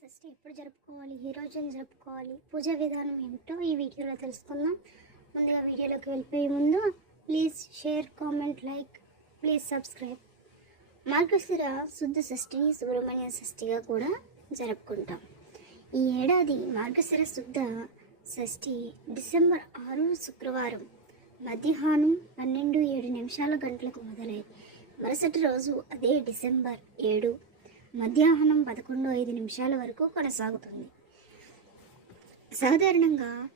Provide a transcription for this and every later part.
షష్ఠి ఎప్పుడు జరుపుకోవాలి? ఏ రోజున జరుపుకోవాలి? పూజా విధానం ఏమిటో ఈ వీడియోలో తెలుసుకుందాం. ముందుగా వీడియోలోకి వెళ్ళిపోయే ముందు please share comment like please subscribe. మార్గశిర శుద్ధ షష్ఠిని సుబ్రహ్మణ్య షష్ఠిగా కూడా జరుపుకుంటాం. ఈ ఏడాది మార్గశిర శుద్ధ షష్ఠి డిసెంబర్ ఆరు శుక్రవారం మధ్యాహ్నం పన్నెండు ఏడు నిమిషాల గంటలకు మొదలై మరుసటి రోజు అదే డిసెంబర్ ఏడు మధ్యాహ్నం పదకొండు ఐదు నిమిషాల వరకు కొనసాగుతుంది. సాధారణంగా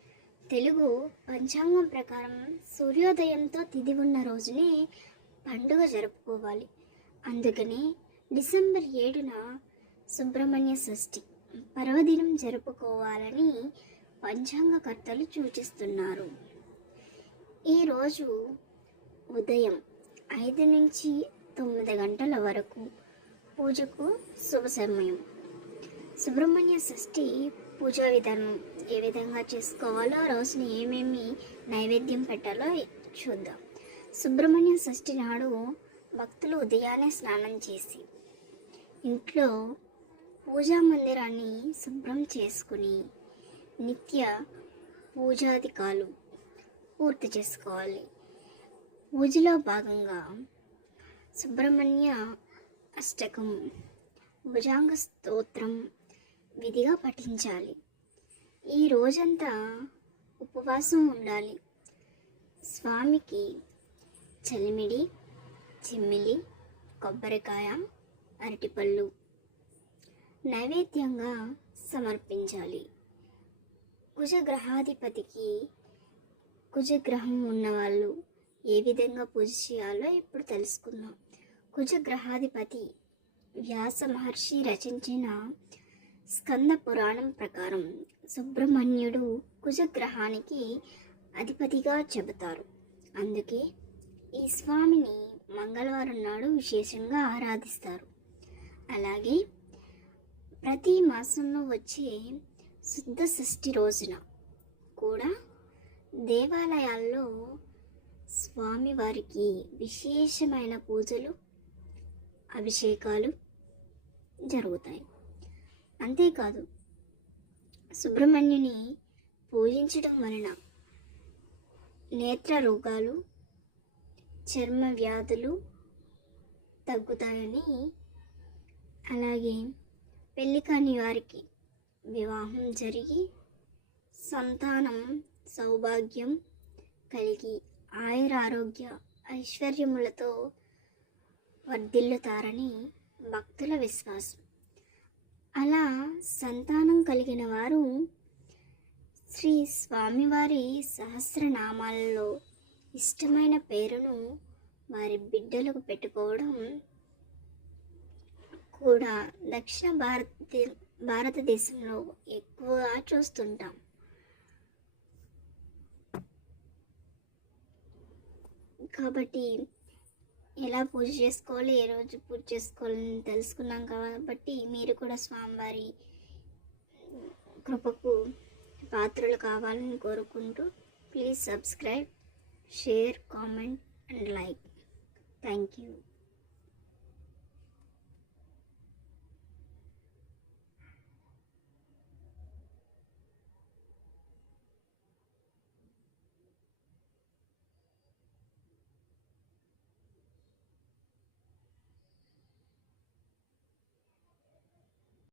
తెలుగు పంచాంగం ప్రకారం సూర్యోదయంతో తిది ఉన్న రోజునే పండుగ జరుపుకోవాలి. అందుకని డిసెంబర్ ఏడున సుబ్రహ్మణ్య షష్ఠి పర్వదినం జరుపుకోవాలని పంచాంగకర్తలు సూచిస్తున్నారు. ఈరోజు ఉదయం ఐదు నుంచి తొమ్మిది గంటల వరకు పూజకు శుభ సమయం సుబ్రహ్మణ్య షష్ఠి పూజా విధానం ఏ విధంగా చేసుకోవాలో రోజున ఏమేమి నైవేద్యం పెట్టాలో చూద్దాం. సుబ్రహ్మణ్య షష్ఠి నాడు భక్తులు ఉదయాన్నే స్నానం చేసి ఇంట్లో పూజా మందిరాన్ని శుభ్రం చేసుకుని నిత్య పూజాధికాలు పూర్తి చేసుకోవాలి. పూజలో భాగంగా సుబ్రహ్మణ్య అష్టకం భుజాంగ స్తోత్రం విధిగా పఠించాలి. ఈ రోజంతా ఉపవాసం ఉండాలి. స్వామికి చలిమిడి చిమ్మిలి కొబ్బరికాయ అరటిపళ్ళు నైవేద్యంగా సమర్పించాలి. కుజగ్రహాధిపతికి కుజగ్రహం ఉన్నవాళ్ళు ఏ విధంగా పూజ చేయాలో ఇప్పుడు తెలుసుకుందాం. కుజగ్రహాధిపతి వ్యాస మహర్షి రచించిన స్కంద పురాణం ప్రకారం సుబ్రహ్మణ్యుడు కుజగ్రహానికి అధిపతిగా చెబుతారు. అందుకే ఈ స్వామిని మంగళవారం నాడు విశేషంగా ఆరాధిస్తారు. అలాగే ప్రతి మాసంలో వచ్చే శుద్ధ షష్ఠి రోజున కూడా దేవాలయాల్లో స్వామివారికి విశేషమైన పూజలు అభిషేకాలు జరుగుతాయి. అంతేకాదు సుబ్రహ్మణ్యుని పూజించడం వలన నేత్ర రోగాలు చర్మ వ్యాధులు తగ్గుతాయని అలాగే పెళ్ళి కాని వారికి వివాహం జరిగి సంతానం సౌభాగ్యం కలిగి ఆయురారోగ్య ఐశ్వర్యములతో వర్ధిల్లుతారని భక్తుల విశ్వాసం. అలా సంతానం కలిగిన వారు శ్రీ స్వామివారి సహస్రనామాలలో ఇష్టమైన పేరును వారి బిడ్డలకు పెట్టుకోవడం కూడా దక్షిణ భారత భారతదేశంలో ఎక్కువగా చూస్తుంటాం. కాబట్టి ఎలా పూజ చేసుకోవాలి ఏ రోజు పూజ చేసుకోవాలని తెలుసుకున్నాం కాబట్టి మీరు కూడా స్వామివారి కృపకు పాత్రలు కావాలని కోరుకుంటూ please subscribe share comment and like thank you